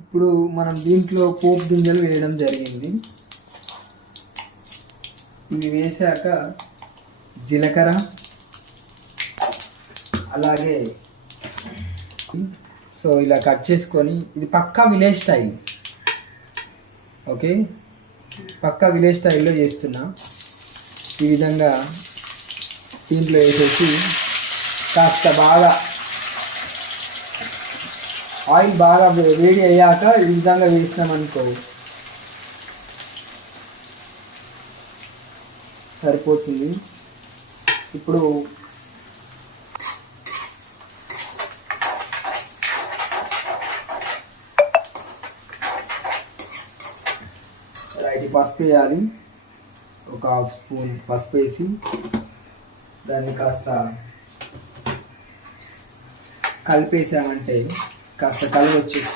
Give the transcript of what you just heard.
ఇప్పుడు మనం దీంట్లో పోపు గింజలు వేయడం జరిగింది. ఇవి వేసాక జీలకర్ర, అలాగే సో ఇలా కట్ చేసుకొని, ఇది పక్కా విలేజ్ స్టైల్. ఓకే, పక్కా విలేజ్ స్టైల్లో చేస్తున్నా. ఈ విధంగా దీంట్లో వేసేసి కాస్త బాగా ఆయిల్ బాగా వేడి అయ్యాక ఈ విధంగా వేసినామనుకో సరిపోతుంది. ఇప్పుడు పసుపు వేయాలి. ఒక 1/2 స్పూన్ పసుపు వేసి దాన్ని కాస్త కలిపేసామంటే కాస్త కలర్ వచ్చేసి